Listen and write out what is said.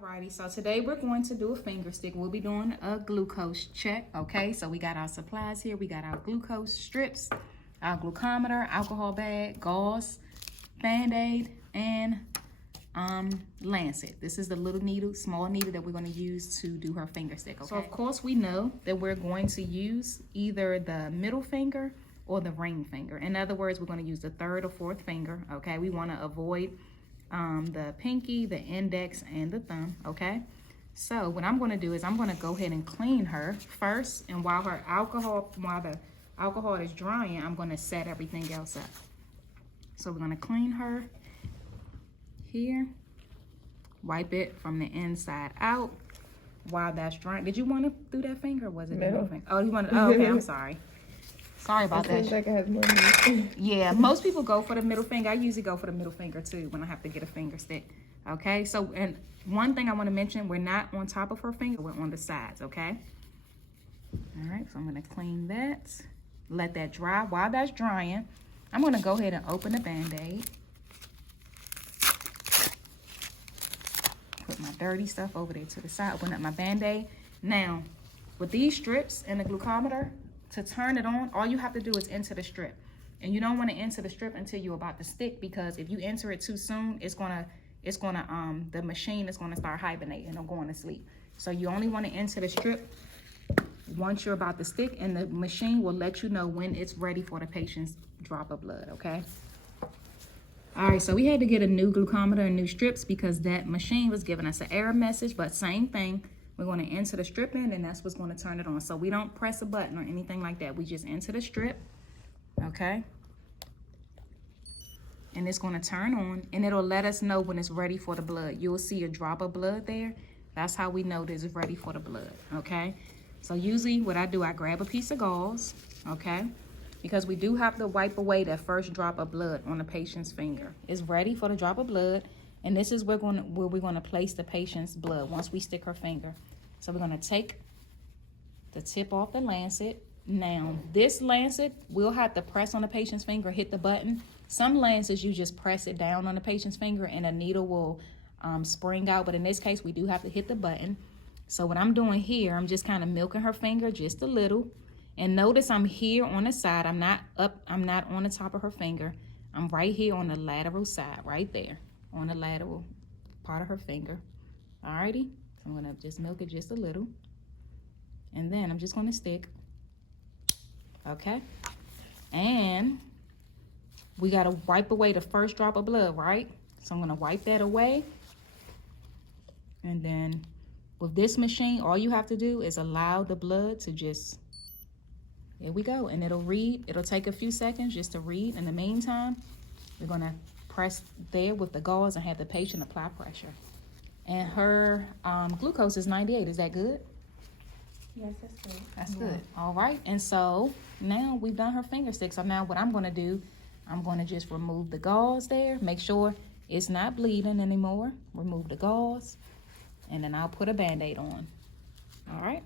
Alrighty, so today we're going to do a finger stick. We'll be doing a glucose check, okay? So we got our supplies here. We got our glucose strips, our glucometer, alcohol bag, gauze, Band-Aid, and lancet. This is the little needle, small needle that we're going to use to do her finger stick, okay? So of course we know that we're going to use either the middle finger or the ring finger. In other words, we're going to use the third or fourth finger, okay? We want to avoid the pinky, the index, and the thumb, okay? So what I'm going to do is I'm going to go ahead and clean her first, and while the alcohol is drying, I'm going to set everything else up. So we're going to clean her here, wipe it from the inside out while that's drying. Did you want to do that finger, or was it the middle finger? Oh, you wanted, oh, okay, I'm sorry. Sorry about that. Seems like it has more meat. Yeah, most people go for the middle finger. I usually go for the middle finger too when I have to get a finger stick. Okay, so and one thing I want to mention, we're not on top of her finger, we're on the sides, okay? All right, so I'm going to clean that, let that dry. While that's drying, I'm going to go ahead and open the Band-Aid. Put my dirty stuff over there to the side, open up my Band-Aid. Now, with these strips and the glucometer, to turn it on, all you have to do is enter the strip. And you don't want to enter the strip until you're about to stick, because if you enter it too soon, the machine is gonna start hibernating or going to sleep. So you only want to enter the strip once you're about to stick, and the machine will let you know when it's ready for the patient's drop of blood, okay? All right, so we had to get a new glucometer and new strips because that machine was giving us an error message, but same thing. We're going to enter the strip in, and that's what's going to turn it on. So we don't press a button or anything like that. We just enter the strip, okay? And it's going to turn on, and it'll let us know when it's ready for the blood. You'll see a drop of blood there. That's how we know this is ready for the blood, okay? So usually what I do, I grab a piece of gauze, okay? Because we do have to wipe away that first drop of blood on the patient's finger. It's ready for the drop of blood. And this is where we're going to place the patient's blood once we stick her finger. So we're going to take the tip off the lancet. Now, this lancet, we'll have to press on the patient's finger, hit the button. Some lancets, you just press it down on the patient's finger and a needle will spring out. But in this case, we do have to hit the button. So what I'm doing here, I'm just kind of milking her finger just a little. And notice I'm here on the side. I'm not on the top of her finger. I'm right here on the lateral side, right there, on the lateral part of her finger. Alrighty, so I'm gonna just milk it just a little, and then I'm just gonna stick, okay? And we gotta wipe away the first drop of blood, right? So I'm gonna wipe that away, and then with this machine, all you have to do is allow the blood to just, here we go, and it'll read. It'll take a few seconds just to read. In the meantime, we're gonna press there with the gauze and have the patient apply pressure. And her glucose is 98. Is that good? Yes, that's good. That's good. All right. And so now we've done her finger stick. So now what I'm going to do, I'm going to just remove the gauze there. Make sure it's not bleeding anymore. Remove the gauze. And then I'll put a Band-Aid on. All right.